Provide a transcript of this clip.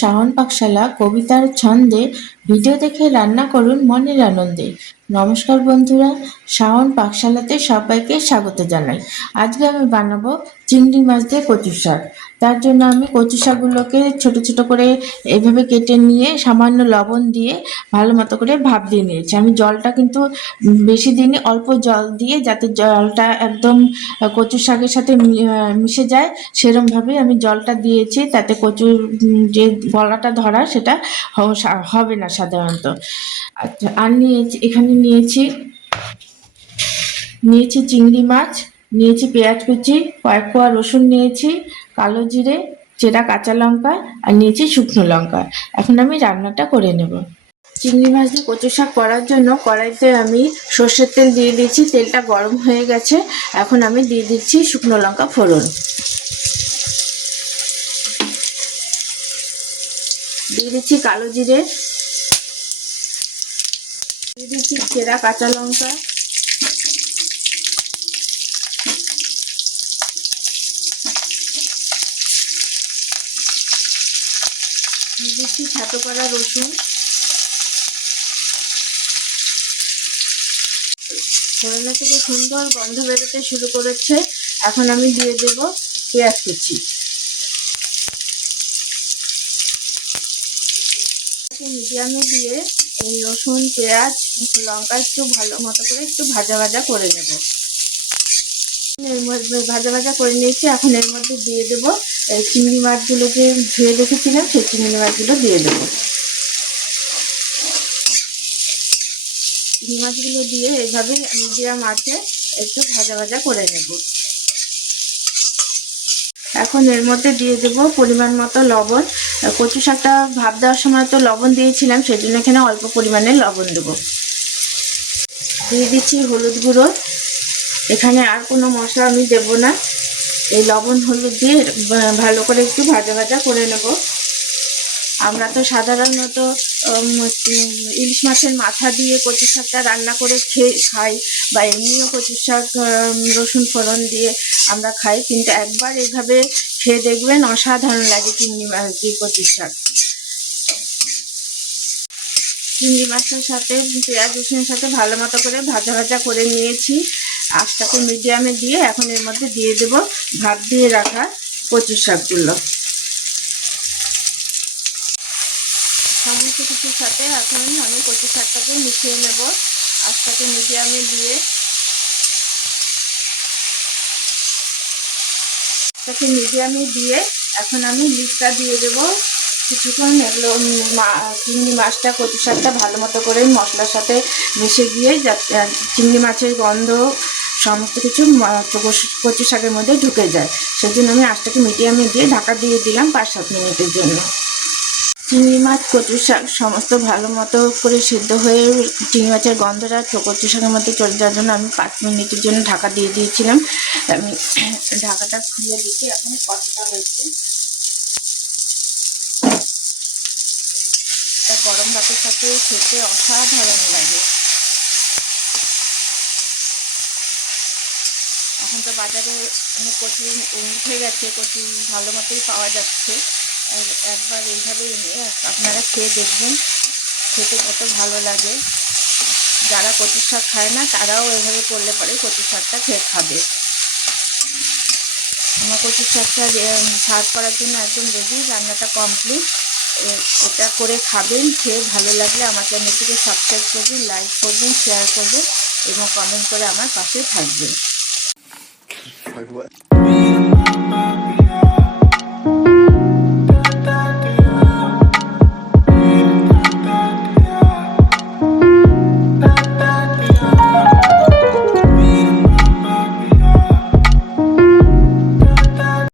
শাওন পাকশালা কবিতার ছন্দে। ভিডিও দেখে রান্না করুন মনের আনন্দে। নমস্কার বন্ধুরা, শাওন পাকশালাতে সবাইকে স্বাগত জানাই। আজকে আমি বানাবো চিংড়ি মাছ দিয়ে কচু শাক। তার জন্য আমি কচু শাকগুলোকে ছোট ছোট করে এইভাবে কেটে নিয়ে সামান্য লবণ দিয়ে ভালো মতো করে ভাপ দিয়ে নিয়েছি। আমি জলটা কিন্তু বেশি দিনই অল্প জল দিয়ে, যাতে জলটা একদম কচু শাকের সাথে মিশে যায় সেরকম ভাবে আমি জলটা দিয়েছি, তাতে কচুর যে গলাটা ধরা সেটা হবে না সাধারণত। আচ্ছা, আর নিয়েছি এখানে নিয়েছি চিংড়ি মাছ, নিয়েছি পেঁয়াজ কুচি, কয়েক কোয়া রসুন নিয়েছি, কালো জিরে, চেরা কাঁচা লঙ্কা, আর নিয়েছি শুকনো লঙ্কা। এখন আমি রান্নাটা করে নেব। চিংড়ি মাছ দিয়ে কচু শাক করার জন্য কড়াইতে আমি সর্ষের তেল দিয়ে দিয়েছি। তেলটা গরম হয়ে গেছে। এখন আমি দিয়ে দিচ্ছি শুকনো লঙ্কা ফোড়ন, দিয়ে দিচ্ছি কালো জিরে, দিয়ে দিচ্ছি চেরা কাঁচা লঙ্কা, দিয়ে দিচ্ছি ছাতো করা রসুন। ফোড়না থেকে সুন্দর গন্ধ বেরোতে শুরু করেছে। এখন আমি দিয়ে দেব পেঁয়াজ কুচি। মিডিয়ামে দিয়ে এই রসুন, পেঁয়াজ, লঙ্কা একটু ভালো মতো করে একটু ভাজা ভাজা করে নেব। এর মধ্যে ভাজা ভাজা করে নিয়েছি। এখন এর মধ্যে দিয়ে দেবো এই চিংড়ি মাছগুলো যে ধুয়ে রেখেছিলাম, সেই চিংড়ি মাছগুলো দিয়ে দেবো। চিংড়ি মাছগুলো দিয়ে এইভাবে মিডিয়াম আঁচে একটু ভাজা ভাজা করে নেব। এখন এর মধ্যে দিয়ে দেবো পরিমাণ মতো লবণ। কচু শাকটা ভাপ দেওয়ার সময় তো লবণ দিয়েছিলাম, সেই জন্য এখানে অল্প পরিমাণে লবণ দেবো। দিয়ে দিচ্ছি হলুদ গুঁড়ো। এখানে আর কোনো মশলা আমি দেব না। এই লবণ হলুদ দিয়ে ভালো করে একটু ভাজা ভাজা করে নেব। আমরা তো সাধারণত ইলিশ মাছের মাথা দিয়ে কচু শাকটা রান্না করে খাই, বা এমনিও কচু শাক রসুন ফোড়ন দিয়ে আমরা খাই, কিন্তু একবার এইভাবে খেয়ে দেখবেন, অসাধারণ লাগে চিংড়ি মাছ দিয়ে কচু শাক। চিংড়ি মাছের সাথে পেঁয়াজ রসুনের সাথে ভালো মতো করে ভাজা ভাজা করে নিয়েছি। আঁচটাকে মিডিয়ামে দিয়ে এখন এর মধ্যে দিয়ে দেব ভাপ দিয়ে রাখা কচু শাকগুলো। সমস্ত কিছুর সাথে এখন আমি কচু শাকটাকে মিশিয়ে নেব। আঁচটাকে মিডিয়ামে দিয়ে এখন আমি লিডটা দিয়ে দেবো। কিছুক্ষণ এগুলো চিংড়ি মাছটা কচু শাকটা ভালো মতো করে মশলার সাথে মিশে গিয়ে চিংড়ি মাছের গন্ধ সমস্ত কিছু কচু শাকের মধ্যে ঢুকে যায়। সেজন্য আমি আঁচটাকে মিডিয়ামে দিয়ে ঢাকা দিয়ে দিলাম 5-7 মিনিটের জন্য। চিংড়ি মাছ কচু শাক সমস্ত ভালো মতো করে সিদ্ধ হয়ে চিংড়ি মাছের গন্ধটা কচু শাকের মধ্যে চলে যাওয়ার জন্য আমি 5 মিনিটের জন্য ঢাকা দিয়ে দিয়েছিলাম। আমি ঢাকাটা খুলে দিচ্ছি। এখন কতটা হয়েছে, এটা গরম ভাতের সাথে খেতে অসাধারণ লাগে। এখন তো বাজারে অনেক কচু উঠে গেছে, কচু ভালো মতোই পাওয়া যাচ্ছে। একবার এইভাবে আপনারা খেয়ে দেখবেন, খেতে কত ভালো লাগে। যারা কচু শাক খায় না তারাও এভাবে করলে পরে কচু শাকটা খেয়ে খাবে। আমার কচু শাকটা সার্ভ করার জন্য একদম রেডি, রান্নাটা কমপ্লিট। এটা করে খাবেন, খেয়ে ভালো লাগলে আমার চ্যানেলটিকে সাবস্ক্রাইব করবেন, লাইক করবেন, শেয়ার করবেন এবং কমেন্ট করে আমার পাশে থাকবেন।